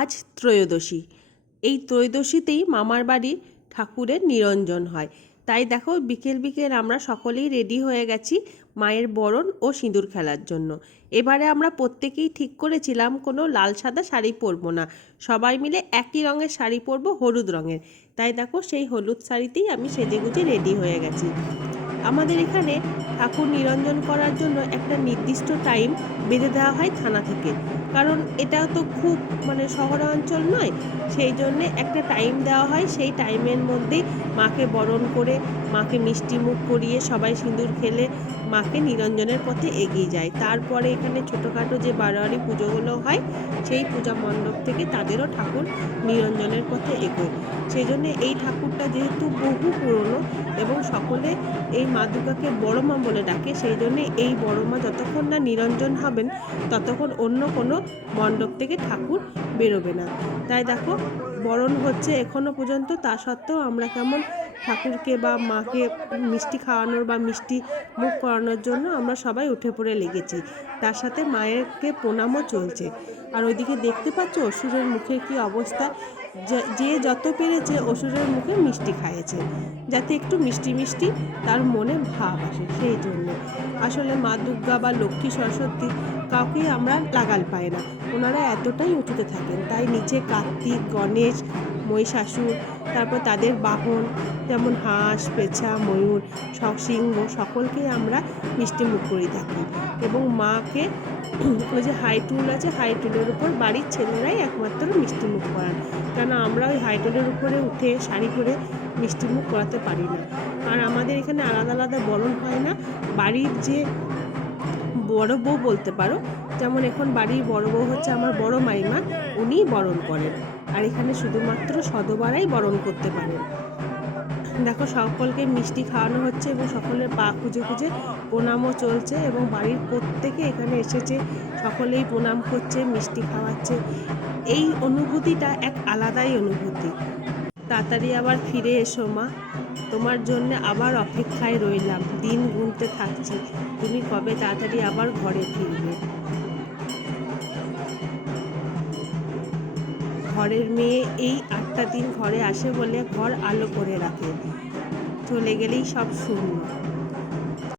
আজ ত্রয়োদশী। এই ত্রয়োদশীতেই মামার বাড়ি ঠাকুরের নিরঞ্জন হয়। তাই দেখো বিকেল বিকেল আমরা সকলেই রেডি হয়ে গেছি মায়ের বরণ ও সিঁদুর খেলার জন্য। এবারে আমরা প্রত্যেকেই ঠিক করেছিলাম কোনো লাল সাদা শাড়ি পরবো না, সবাই মিলে একই রঙের শাড়ি পরবো, হলুদ রঙের। তাই দেখো সেই হলুদ শাড়িতেই আমি সেজেগুজে রেডি হয়ে গেছি। আমাদের এখানে ঠাকুর নিরঞ্জন করার জন্য একটা নির্দিষ্ট টাইম বেঁধে দেওয়া হয় থানা থেকে, কারণ এটা তো খুব শহরাঞ্চল নয়, সেই জন্যে একটা টাইম দেওয়া হয়। সেই টাইমের মধ্যেই মাকে বরণ করে মাকে মিষ্টি মুখ করিয়ে সবাই সিঁদুর খেলে মাকে নিরঞ্জনের পথে এগিয়ে যায়। তারপরে এখানে ছোটোখাটো যে বারোয়ারি পুজোগুলো হয় সেই পূজা মণ্ডপ থেকে তাদেরও ঠাকুর নিরঞ্জনের পথে এগোয়। সেই জন্যে এই ঠাকুরটা যেহেতু বহু পুরনো এবং সকলে এই মা দুর্গাকে বড় মা বলে ডাকে, সেই জন্যে এই বড় মা যতক্ষণ না নিরঞ্জন হবেন ততক্ষণ অন্য কোনো মণ্ডপ থেকে ঠাকুর বেরোবে না। তাই দেখো বরণ হচ্ছে এখনো পর্যন্ত, তা সত্ত্বেও আমরা কেমন ঠাকুরকে বা মাকে মিষ্টি খাওয়ানোর বা মিষ্টি মুখ করানোর জন্য আমরা সবাই উঠে পড়ে লেগেছি। তার সাথে মায়েরকে প্রণামও চলছে। আর ওইদিকে দেখতে পাচ্ছ অসুরের মুখের কি অবস্থা। যে যত পেরেছে অসুরের মুখে মিষ্টি খাইয়েছে, যাতে একটু মিষ্টি মিষ্টি তার মনে ভাব আসে। সেই জন্য আসলে মা দুর্গা বা লক্ষ্মী সরস্বতী কাউকেই আমরা লাগাল পাই না, ওনারা এতটাই উঁচুতে থাকেন। তাই নিচে কার্তিক, গণেশ, মহিষাসুর, তারপর তাদের বাহন যেমন হাঁস, পেঁচা, ময়ূর, সিংহ, সকলকেই আমরা মিষ্টি মুখ করে থাকি। এবং মাকে ওই যে হাইটুল আছে, হাইটুলের উপর বাড়ির ছেলেরাই একমাত্র মিষ্টি মুখ করান, কেন আমরা ওই হাইটুলের উপরে উঠে শাড়ি পরে মিষ্টি মুখ করাতে পারি না। আর আমাদের এখানে আলাদা আলাদা বরণ হয় না, বাড়ির যে বড় বউ বলতে পারো, যেমন এখন বাড়ির বড় বউ হচ্ছে আমার বড় মাইমা, উনিই বরণ করেন। আর এখানে শুধুমাত্র সদবারাই বরণ করতে পারেন। দেখো সকলকে মিষ্টি খাওয়ানো হচ্ছে এবং সকলের পা খুঁজে খুঁজে প্রণামও চলছে এবং বাড়ির প্রত্যেকে এখানে এসেছে, সকলেই প্রণাম করছে, মিষ্টি খাওয়াচ্ছে। এই অনুভূতিটা এক আলাদাই অনুভূতি। তাড়াতাড়ি আবার ফিরে এসো মা, তোমার জন্য আবার অপেক্ষায় রইলাম, দিন গুনতে থাকছি, তুমি কবে তাড়াতাড়ি আবার ঘরে ফিরবে। ঘরের মেয়ে এই 8টা দিন ঘরে আসে বলে ঘর আলো করে রাখে, চলে গেলেই সব শূন্য।